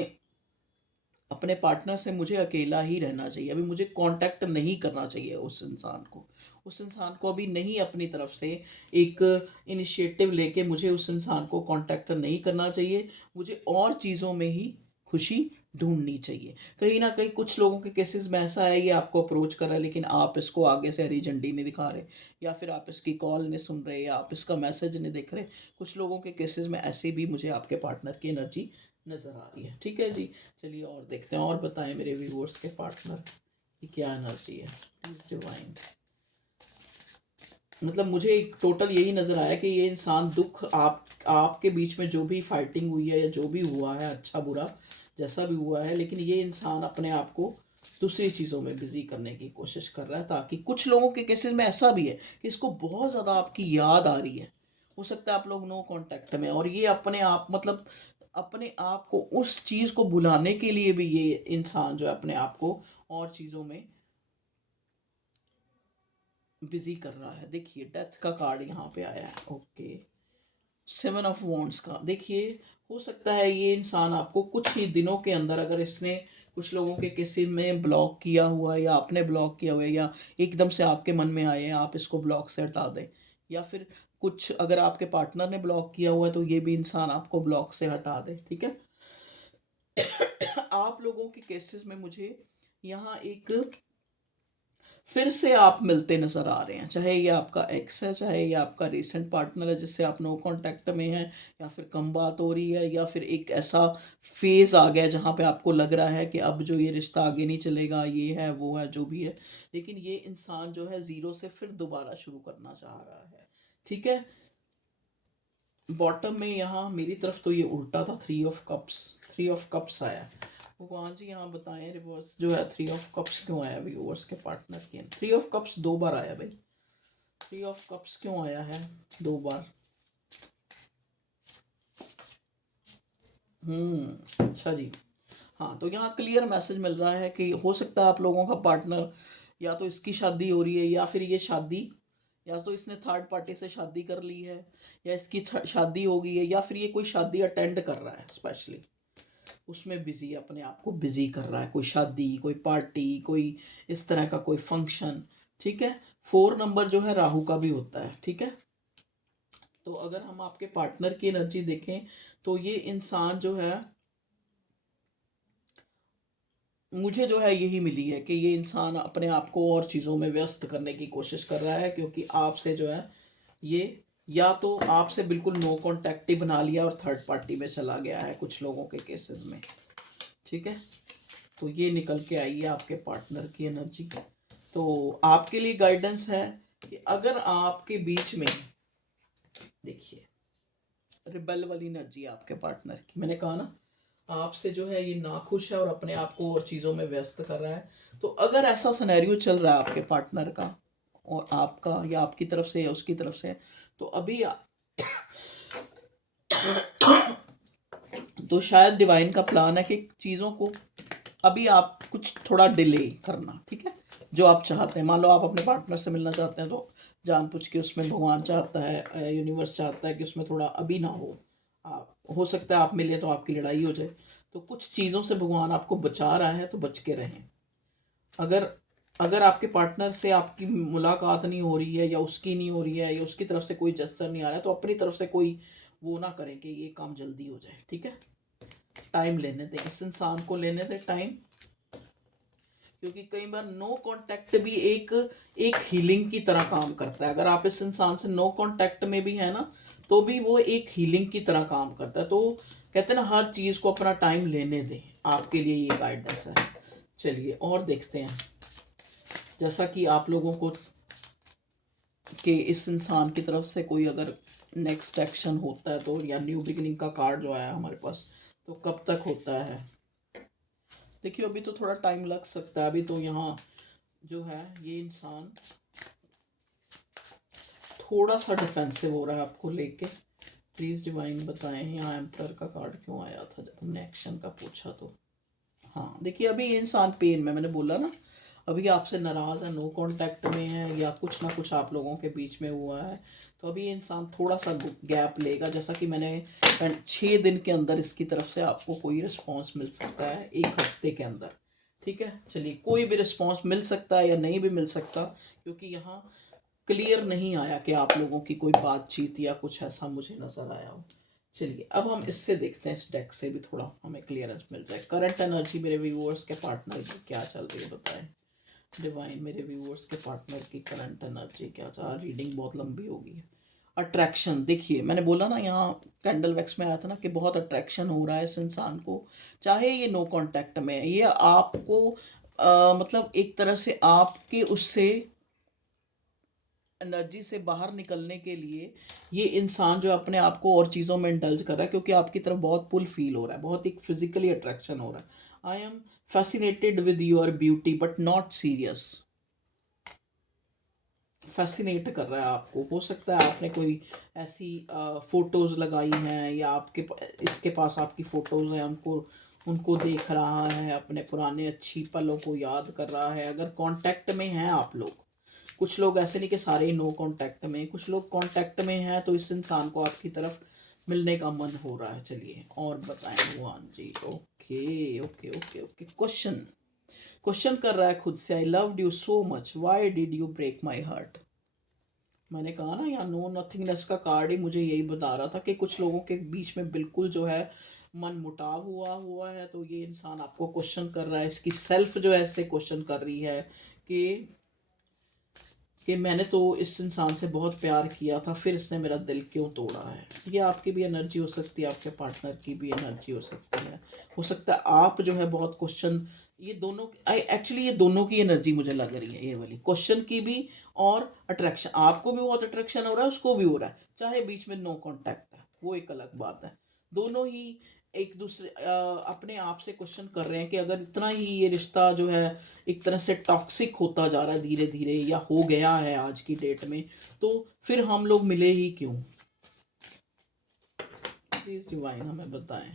अपने पार्टनर से मुझे अकेला ही रहना चाहिए, अभी मुझे कांटेक्ट नहीं करना चाहिए उस इंसान को। उस इंसान को अभी नहीं, अपनी तरफ से एक इनिशिएटिव लेके मुझे उस इंसान को कांटेक्ट नहीं करना चाहिए। मुझे और चीज़ों में ही खुशी ढूँढनी चाहिए। कहीं न कहीं कुछ लोगों के केसेस में ऐसा है, ये आपको अप्रोच कर रहा है लेकिन आप इसको आगे से हरी झंडी नहीं दिखा रहे, या फिर आप इसकी कॉल नहीं सुन रहे, या आप इसका मैसेज नहीं देख रहे। कुछ लोगों के केसेस में ऐसे भी मुझे आपके पार्टनर की एनर्जी नज़र आ रही है, ठीक है जी। चलिए और देखते हैं, और बताएं मेरे व्यूअर्स के पार्टनर की क्या एनर्जी है, प्लीज डिवाइन। मतलब मुझे एक टोटल यही नज़र आया कि ये इंसान दुख, आपके बीच में जो भी फाइटिंग हुई है या जो भी हुआ है, अच्छा बुरा जैसा भी हुआ है, लेकिन ये इंसान अपने आप को दूसरी चीज़ों में बिजी करने की कोशिश कर रहा है, ताकि कुछ लोगों के केसेस में ऐसा भी है कि इसको बहुत ज़्यादा आपकी याद आ रही है। हो सकता है आप लोग नो कांटेक्ट में, और ये अपने आप, मतलब अपने आप को उस चीज़ को भुलाने के लिए भी ये इंसान जो है अपने आप को और चीज़ों में बिजी कर रहा है। देखिए डेथ का कार्ड यहाँ पे आया है। ओके, सेवन ऑफ वॉन्ड्स का देखिए, हो सकता है ये इंसान आपको कुछ ही दिनों के अंदर, अगर इसने कुछ लोगों के किसी में ब्लॉक किया हुआ है, या आपने ब्लॉक किया हुआ है, या एकदम से आपके मन में आए हैं आप इसको ब्लॉक से हटा दें, या फिर कुछ अगर आपके पार्टनर ने ब्लॉक किया हुआ है तो ये भी इंसान आपको ब्लॉक से हटा दे, ठीक है। आप लोगों के केसेस में मुझे यहाँ एक फिर से आप मिलते नज़र आ रहे हैं, चाहे ये आपका एक्स है, चाहे ये आपका रीसेंट पार्टनर है जिससे आप नो कांटेक्ट में हैं, या फिर कम बात हो रही है, या फिर एक ऐसा फेज़ आ गया है जहाँ पे आपको लग रहा है कि अब जो ये रिश्ता आगे नहीं चलेगा, ये है, वो है, जो भी है। लेकिन ये इंसान जो है ज़ीरो से फिर दोबारा शुरू करना चाह रहा है, ठीक है? बॉटम में यहाँ मेरी तरफ तो ये उल्टा था, थ्री ऑफ कप्स आया। भगवान जी यहाँ बताएं रिवर्स जो है थ्री ऑफ कप्स क्यों आया व्यूअर्स के पार्टनर के। थ्री ऑफ कप्स दो बार आया भाई, थ्री ऑफ कप्स क्यों आया है दो बार? अच्छा जी। हाँ, तो यहाँ क्लियर मैसेज मिल रहा है कि हो सकता है आप लोगों का पार्टनर या तो इसकी शादी हो रही है, या फिर ये शादी, या तो इसने थर्ड पार्टी से शादी कर ली है, या इसकी शादी हो गई है, या फिर ये कोई शादी अटेंड कर रहा है स्पेशली, उसमें बिजी, अपने आप को बिजी कर रहा है, कोई शादी, कोई पार्टी, कोई इस तरह का कोई फंक्शन, ठीक है। फोर नंबर जो है राहु का भी होता है, ठीक है। तो अगर हम आपके पार्टनर की एनर्जी देखें तो ये इंसान जो है, मुझे जो है यही मिली है कि ये इंसान अपने आप को और चीज़ों में व्यस्त करने की कोशिश कर रहा है, क्योंकि आपसे जो है ये, या तो आपसे बिल्कुल नो कांटेक्ट ही बना लिया और थर्ड पार्टी में चला गया है कुछ लोगों के केसेस में, ठीक है। तो ये निकल के आई है आपके पार्टनर की एनर्जी। तो आपके लिए गाइडेंस है कि अगर आपके बीच में, देखिए, रिबेल वाली एनर्जी है आपके पार्टनर की, मैंने कहा ना आपसे जो है ये नाखुश है और अपने आप को और चीज़ों में व्यस्त कर रहा है। तो अगर ऐसा सिनेरियो चल रहा है आपके पार्टनर का और आपका, या आपकी तरफ से या उसकी तरफ से, तो अभी तो शायद डिवाइन का प्लान है कि चीज़ों को अभी आप कुछ थोड़ा डिले करना, ठीक है। जो आप चाहते हैं, मान लो आप अपने पार्टनर से मिलना चाहते हैं, तो जान पूछ के उसमें भगवान चाहता है, यूनिवर्स चाहता है कि उसमें थोड़ा अभी ना हो। आप, हो सकता है आप मिले तो आपकी लड़ाई हो जाए, तो कुछ चीज़ों से भगवान आपको बचा रहा है, तो बच के रहें। अगर अगर आपके पार्टनर से आपकी मुलाकात नहीं हो रही है, या उसकी नहीं हो रही है, या उसकी तरफ से कोई जेस्चर नहीं आ रहा है, तो अपनी तरफ से कोई वो ना करें कि ये काम जल्दी हो जाए, ठीक है। टाइम लेने दें, इस इंसान को लेने दें टाइम, क्योंकि कई बार नो कांटेक्ट भी एक एक हीलिंग की तरह काम करता है। अगर आप इस इंसान से नो कांटेक्ट में भी है ना, तो भी वो एक हीलिंग की तरह काम करता है। तो कहते हैं ना, हर चीज़ को अपना टाइम लेने दें, आपके लिए ये गाइडेंस है। चलिए और देखते हैं, जैसा कि आप लोगों को कि इस इंसान की तरफ से कोई अगर नेक्स्ट एक्शन होता है तो, या न्यू बिगिनिंग का कार्ड जो आया हमारे पास, तो कब तक होता है। देखिए अभी तो थोड़ा टाइम लग सकता है, अभी तो यहाँ जो है ये इंसान थोड़ा सा डिफेंसिव हो रहा है आपको लेके। प्लीज़ डिवाइन बताएं यहाँ एम्परर का कार्ड क्यों आया था जब हमने एक्शन का पूछा तो। हाँ देखिए, अभी ये इंसान पेन में, मैंने बोला ना, अभी आपसे नाराज़ है, नो कांटेक्ट में है, या कुछ ना कुछ आप लोगों के बीच में हुआ है। तो अभी ये इंसान थोड़ा सा गैप लेगा, जैसा कि मैंने 6 दिन के अंदर इसकी तरफ से आपको कोई रिस्पॉन्स मिल सकता है, एक हफ्ते के अंदर, ठीक है। चलिए, कोई भी रिस्पॉन्स मिल सकता है या नहीं भी मिल सकता, क्योंकि यहाँ क्लियर नहीं आया कि आप लोगों की कोई बातचीत या कुछ ऐसा मुझे नज़र आया हो। चलिए अब हम इससे देखते हैं, इस डेक से भी थोड़ा हमें क्लियरेंस मिल जाए। करंट एनर्जी मेरे व्यूअर्स के पार्टनर की क्या चल रही है बताएं डिवाइन। मेरे व्यूअर्स के पार्टनर की करंट एनर्जी क्या चल, रीडिंग बहुत लंबी होगी। अट्रैक्शन, देखिए मैंने बोला ना, यहाँ कैंडल वैक्स में आया था ना कि बहुत अट्रैक्शन हो रहा है इस इंसान को, चाहे ये नो कांटेक्ट में है, ये आपको मतलब एक तरह से आपके उससे एनर्जी से बाहर निकलने के लिए ये इंसान जो अपने आप को और चीज़ों में इंडल्ज कर रहा है, क्योंकि आपकी तरफ बहुत पुल फील हो रहा है, बहुत एक फिजिकली अट्रैक्शन हो रहा है। I am fascinated with your beauty but not serious. Fascinate कर रहा है आपको, हो सकता है आपने कोई ऐसी फोटोज़ लगाई हैं, या आपके इसके पास आपकी फ़ोटोज़ हैं, उनको उनको देख रहा है, अपने पुराने अच्छी पलों को याद कर रहा है। अगर कांटेक्ट में हैं आप लोग, कुछ लोग ऐसे नहीं कि सारे ही नो कांटेक्ट में, कुछ लोग कांटेक्ट में हैं, तो इस इंसान को आपकी तरफ मिलने का मन हो रहा है। चलिए और बताएं भगवान जी। Okay okay okay okay, question question कर रहा है खुद से, I loved you so much, why did you break my heart. मैंने कहा ना, यहाँ नो नथिंगनेस का कार्ड ही मुझे यही बता रहा था कि कुछ लोगों के बीच में बिल्कुल जो है मन मुटाव हुआ हुआ है। तो ये इंसान आपको क्वेश्चन कर रहा है, इसकी सेल्फ जो है इससे क्वेश्चन कर रही है कि कि मैंने तो इस इंसान से बहुत प्यार किया था, फिर इसने मेरा दिल क्यों तोड़ा है। ये आपकी भी एनर्जी हो सकती है, आपके पार्टनर की भी एनर्जी हो सकती है। हो सकता है आप जो है बहुत क्वेश्चन, ये दोनों आई एक्चुअली ये दोनों की एनर्जी मुझे लग रही है, ये वाली क्वेश्चन की भी और अट्रैक्शन। आपको भी बहुत अट्रैक्शन हो रहा है, उसको भी हो रहा है, चाहे बीच में नो कांटेक्ट है, वो एक अलग बात है। दोनों ही एक दूसरे अपने आप से क्वेश्चन कर रहे हैं कि अगर इतना ही ये रिश्ता जो है एक तरह से टॉक्सिक होता जा रहा है धीरे धीरे, या हो गया है आज की डेट में, तो फिर हम लोग मिले ही क्यों। प्लीज डिवाइन हमें बताएं।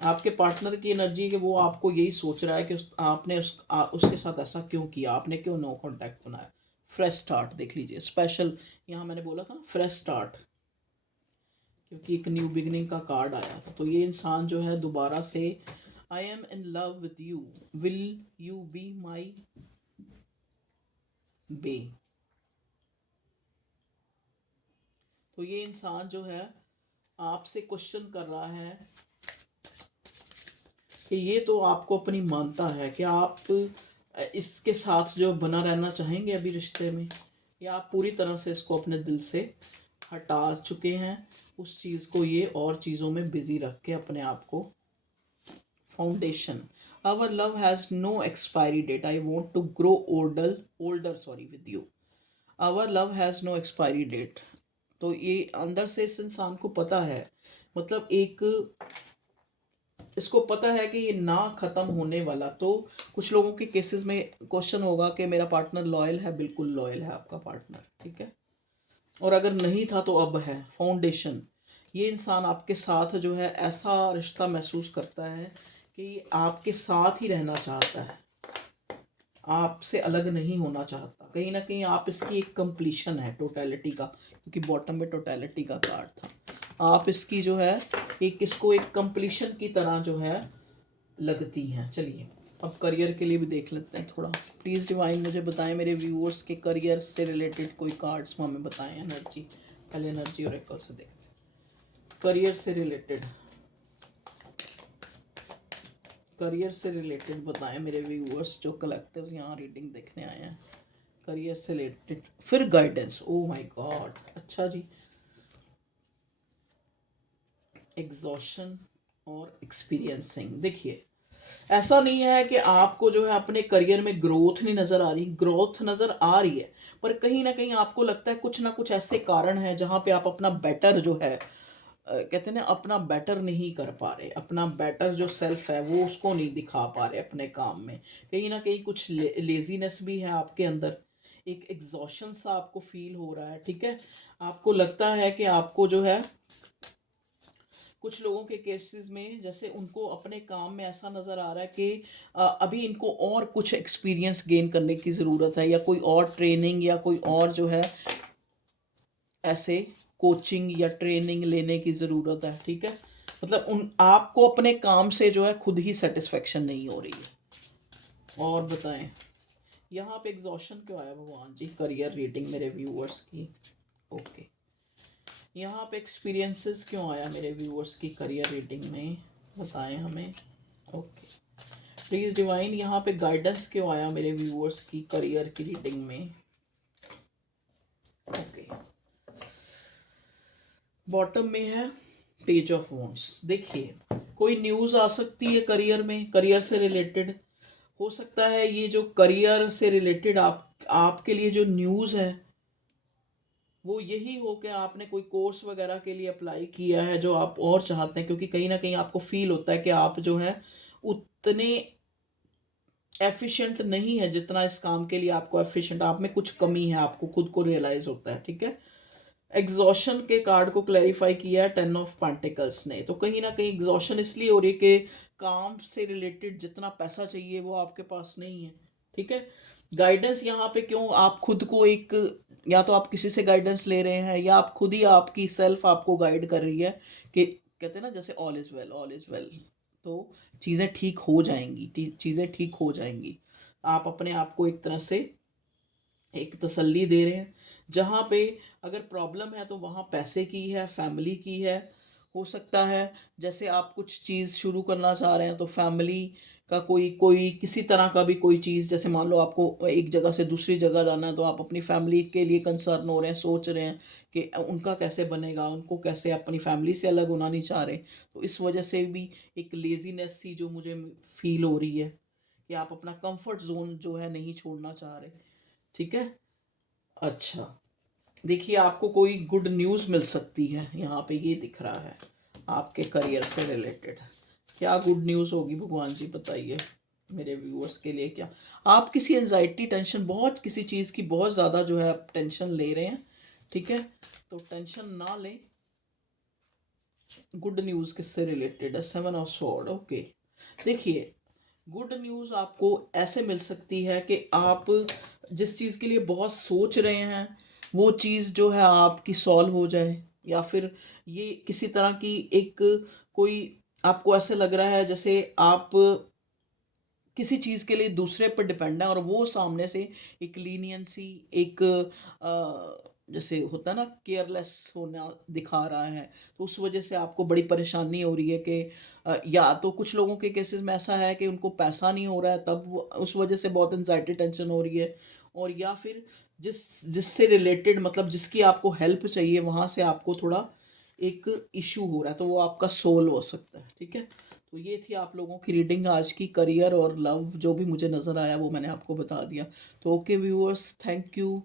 आपके पार्टनर की एनर्जी है कि वो आपको यही सोच रहा है कि आपने उसके साथ ऐसा क्यों किया, आपने क्यों नो कांटेक्ट बनाया। फ्रेश स्टार्ट देख लीजिए, स्पेशल यहाँ मैंने बोला था ना फ्रेश स्टार्ट, क्योंकि एक न्यू बिगनिंग का कार्ड आया था। तो ये इंसान जो है दोबारा से, I am in love with you, will you be my bae. तो ये इंसान जो है आपसे क्वेश्चन कर रहा है कि ये तो आपको अपनी मानता है कि आप इसके साथ जो बना रहना चाहेंगे अभी रिश्ते में, या आप पूरी तरह से इसको अपने दिल से हटा चुके हैं उस चीज़ को, ये और चीज़ों में बिजी रख के अपने आप को। Foundation, our love has no expiry date, I want to grow older sorry with you. Our love has no expiry date. तो ये अंदर से इस इंसान को पता है, मतलब एक इसको पता है कि ये ना ख़त्म होने वाला। तो कुछ लोगों के केसेस में क्वेश्चन होगा कि मेरा पार्टनर लॉयल है, बिल्कुल लॉयल है आपका पार्टनर, ठीक है। और अगर नहीं था तो अब है। फाउंडेशन, ये इंसान आपके साथ जो है ऐसा रिश्ता महसूस करता है कि ये आपके साथ ही रहना चाहता है, आपसे अलग नहीं होना चाहता। कहीं ना कहीं आप इसकी एक कंप्लीशन है टोटलिटी का, क्योंकि बॉटम में टोटलिटी का कार्ड था। आप इसकी जो है एक इसको एक कंप्लीशन की तरह जो है लगती हैं। चलिए अब करियर के लिए भी देख लेते हैं थोड़ा। प्लीज़ डिवाइन मुझे बताएं मेरे व्यूअर्स के करियर से रिलेटेड कोई कार्ड्स हमें बताएं। एनर्जी, पहले एनर्जी और एकल से देखते हैं। करियर से रिलेटेड बताएं मेरे व्यूअर्स जो कलेक्टिव्स यहाँ रीडिंग देखने आए हैं। करियर से रिलेटेड फिर गाइडेंस, ओ माय गॉड, अच्छा जी। एग्जॉशन और एक्सपीरियंसिंग, देखिए ऐसा नहीं है कि आपको जो है अपने करियर में ग्रोथ नहीं नज़र आ रही, ग्रोथ नज़र आ रही है, पर कहीं ना कहीं आपको लगता है कुछ ना कुछ ऐसे कारण हैं जहाँ पे आप अपना बेटर जो है कहते हैं ना अपना बेटर नहीं कर पा रहे, अपना बेटर जो सेल्फ है वो उसको नहीं दिखा पा रहे अपने काम में। कहीं ना कहीं कुछ लेजीनेस भी है आपके अंदर, एक एग्जॉशन सा आपको फील हो रहा है, ठीक है। आपको लगता है कि आपको जो है कुछ लोगों के केसेस में जैसे उनको अपने काम में ऐसा नज़र आ रहा है कि अभी इनको और कुछ एक्सपीरियंस गेन करने की ज़रूरत है, या कोई और ट्रेनिंग या कोई और जो है ऐसे कोचिंग या ट्रेनिंग लेने की ज़रूरत है, ठीक है। मतलब उन आपको अपने काम से जो है खुद ही सेटिस्फेक्शन नहीं हो रही है। और बताएं यहाँ पे एग्जॉशन क्यों आया भगवान जी। करियर रीडिंग मेरे व्यूअर्स की, ओके। यहाँ पे एक्सपीरियंसेस क्यों आया मेरे व्यूअर्स की करियर रीडिंग में, बताएं हमें, ओके। प्लीज़ डिवाइन यहाँ पे गाइडेंस क्यों आया मेरे व्यूअर्स की करियर की रीडिंग में, ओके। बॉटम में है पेज ऑफ वॉन्ड्स। देखिए कोई न्यूज़ आ सकती है करियर में, करियर से रिलेटेड हो सकता है। ये जो करियर से रिलेटेड आपके लिए जो न्यूज़ है वो यही हो कि आपने कोई कोर्स वगैरह के लिए अप्लाई किया है जो आप और चाहते हैं, क्योंकि कहीं ना कहीं आपको फील होता है कि आप जो है उतने एफिशिएंट नहीं है जितना इस काम के लिए आपको एफिशिएंट, आप में कुछ कमी है, आपको खुद को रियलाइज होता है, ठीक है। एग्जॉशन के कार्ड को क्लैरिफाई किया है 10 ऑफ पेंटिकल्स ने। तो कहीं ना कहीं एग्जॉशन इसलिए हो रही है कि काम से रिलेटेड जितना पैसा चाहिए वो आपके पास नहीं है, ठीक है। गाइडेंस यहाँ पे क्यों, आप खुद को एक, या तो आप किसी से गाइडेंस ले रहे हैं या आप खुद ही आपकी सेल्फ आपको गाइड कर रही है कि कहते हैं ना जैसे all is well, all is well. तो चीज़ें ठीक हो जाएंगी, चीज़ें ठीक हो जाएंगी। आप अपने आप को एक तरह से एक तसल्ली दे रहे हैं। जहाँ पे अगर प्रॉब्लम है तो वहाँ पैसे की है, फैमिली की है। हो सकता है जैसे आप कुछ चीज़ शुरू करना चाह रहे हैं तो फैमिली का कोई कोई किसी तरह का भी कोई चीज़, जैसे मान लो आपको एक जगह से दूसरी जगह जाना है, तो आप अपनी फैमिली के लिए कंसर्न हो रहे हैं, सोच रहे हैं कि उनका कैसे बनेगा, उनको कैसे अपनी फैमिली से अलग होना नहीं चाह रहे। तो इस वजह से भी एक लेज़ीनेस सी जो मुझे फ़ील हो रही है कि आप अपना कंफर्ट ज़ोन जो है नहीं छोड़ना चाह रहे। ठीक है? अच्छा, देखिए आपको कोई गुड न्यूज़ मिल सकती है, यहाँ पे ये दिख रहा है, आपके करियर से रिलेटेड। क्या गुड न्यूज़ होगी भगवान जी बताइए मेरे व्यूअर्स के लिए क्या? आप किसी एंग्ज़ायटी टेंशन बहुत किसी चीज़ की बहुत ज़्यादा जो है आप टेंशन ले रहे हैं, ठीक है? तो टेंशन ना लें। गुड न्यूज़ किससे रिलेटेड है? 7 ऑफ स्वॉर्ड, ओके। देखिए, गुड न्यूज़ आपको ऐसे मिल सकती है कि आप जिस चीज़ के लिए बहुत सोच रहे हैं, वो चीज़ जो है आपकी सॉल्व हो जाए, या फिर ये किसी तरह की एक कोई आपको ऐसे लग रहा है जैसे आप किसी चीज़ के लिए दूसरे पर डिपेंड है और वो सामने से एक लीनियंसी, एक जैसे होता है ना केयरलेस होना दिखा रहा है, तो उस वजह से आपको बड़ी परेशानी हो रही है कि या तो कुछ लोगों के केसेस में ऐसा है कि उनको पैसा नहीं हो रहा है, तब उस वजह से बहुत एनजाइटी टेंशन हो रही है, और या फिर जिससे रिलेटेड मतलब जिसकी आपको हेल्प चाहिए वहाँ से आपको थोड़ा एक इशू हो रहा है, तो वो आपका सोल्व हो सकता है। ठीक है, तो ये थी आप लोगों की रीडिंग आज की। करियर और लव जो भी मुझे नज़र आया वो मैंने आपको बता दिया। तो okay viewers, thank you.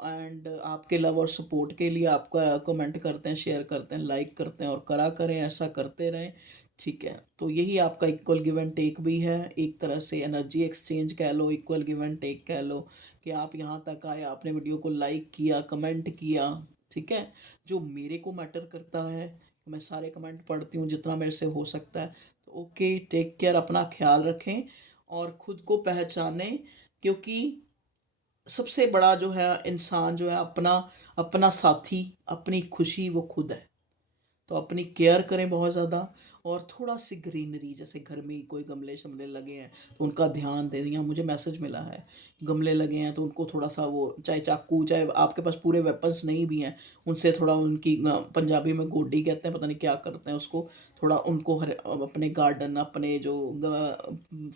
And आपके लव और सपोर्ट के लिए आपका कमेंट करते हैं, शेयर करते हैं, लाइक करते हैं, और करा करें, ऐसा करते रहें। ठीक है, तो यही आपका इक्वल गिव एंड टेक भी है, एक तरह से एनर्जी एक्सचेंज कह लो, इक्वल गिव एंड टेक कह लो, कि आप यहाँ तक आए, आपने वीडियो को लाइक किया, कमेंट किया। ठीक है, जो मेरे को मैटर करता है, मैं सारे कमेंट पढ़ती हूँ जितना मेरे से हो सकता है। तो ओके, टेक केयर, अपना ख्याल रखें और ख़ुद को पहचानें, क्योंकि सबसे बड़ा जो है इंसान जो है अपना अपना साथी, अपनी खुशी वो खुद है। तो अपनी केयर करें बहुत ज़्यादा, और थोड़ा-सी ग्रीनरी, जैसे घर में ही कोई गमले-शमले लगे हैं, तो उनका ध्यान दें। यहाँ मुझे मैसेज मिला है, गमले लगे हैं तो उनको थोड़ा-सा वो चाहे चाकू, चाहे आपके पास पूरे वेपन्स नहीं भी हैं, उनसे थोड़ा उनकी पंजाबी में गोडी कहते हैं, पता नहीं क्या करते हैं उसको, थोड़ा उनको अपने गार्डन, अपने जो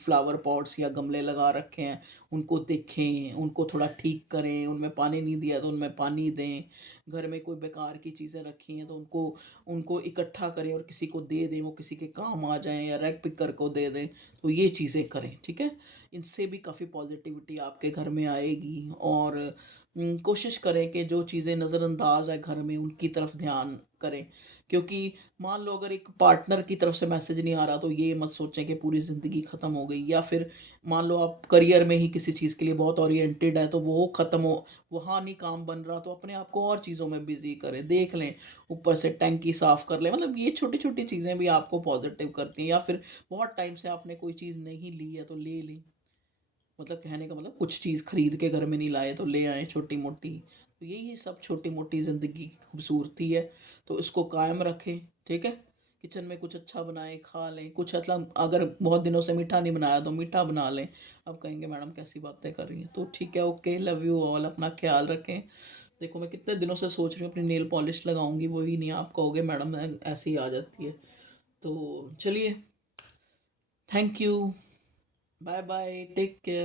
फ्लावर पॉट्स या गमले लगा रखे हैं, उनको देखें, उनको थोड़ा ठीक करें, उनमें पानी नहीं दिया तो उनमें पानी दें। घर में कोई बेकार की चीज़ें रखी हैं तो उनको उनको इकट्ठा करें और किसी को दे दें, वो किसी के काम आ जाएँ, या रैग पिकर को दे दें, तो ये चीज़ें करें, ठीक है? इनसे भी काफ़ी पॉज़िटिविटी आपके घर में आएगी, और कोशिश करें कि जो चीज़ें नज़रअंदाज है घर में, उनकी तरफ ध्यान करें। क्योंकि मान लो अगर एक पार्टनर की तरफ से मैसेज नहीं आ रहा, तो ये मत सोचें कि पूरी ज़िंदगी ख़त्म हो गई, या फिर मान लो आप करियर में ही किसी चीज़ के लिए बहुत ओरिएंटेड हैं, तो वो ख़त्म हो, वहाँ नहीं काम बन रहा, तो अपने आप को और चीज़ों में बिज़ी करें। देख लें, ऊपर से टंकी साफ़ कर लें, मतलब ये छोटी-छोटी चीज़ें भी आपको पॉज़िटिव करती हैं। या फिर बहुत टाइम से आपने कोई चीज़ नहीं ली है, तो ले लें। मतलब कहने का मतलब कुछ चीज़ खरीद के घर में नहीं लाए तो ले आएँ छोटी-मोटी। तो यही सब छोटी-मोटी ज़िंदगी की खूबसूरती है, तो इसको कायम रखें, ठीक है? किचन में कुछ अच्छा बनाएँ, खा लें, कुछ मतलब अगर बहुत दिनों से मीठा नहीं बनाया तो मीठा बना लें। अब कहेंगे मैडम कैसी बातें कर रही हैं, तो ठीक है, ओके, लव यू ऑल, अपना ख़्याल रखें। देखो मैं कितने दिनों से सोच रही हूँ अपनी नेल पॉलिश लगाऊँगी, वो ही नहीं, आप कहोगे मैडम ऐसे ही आ जाती है। तो चलिए, thank you, bye bye, take care.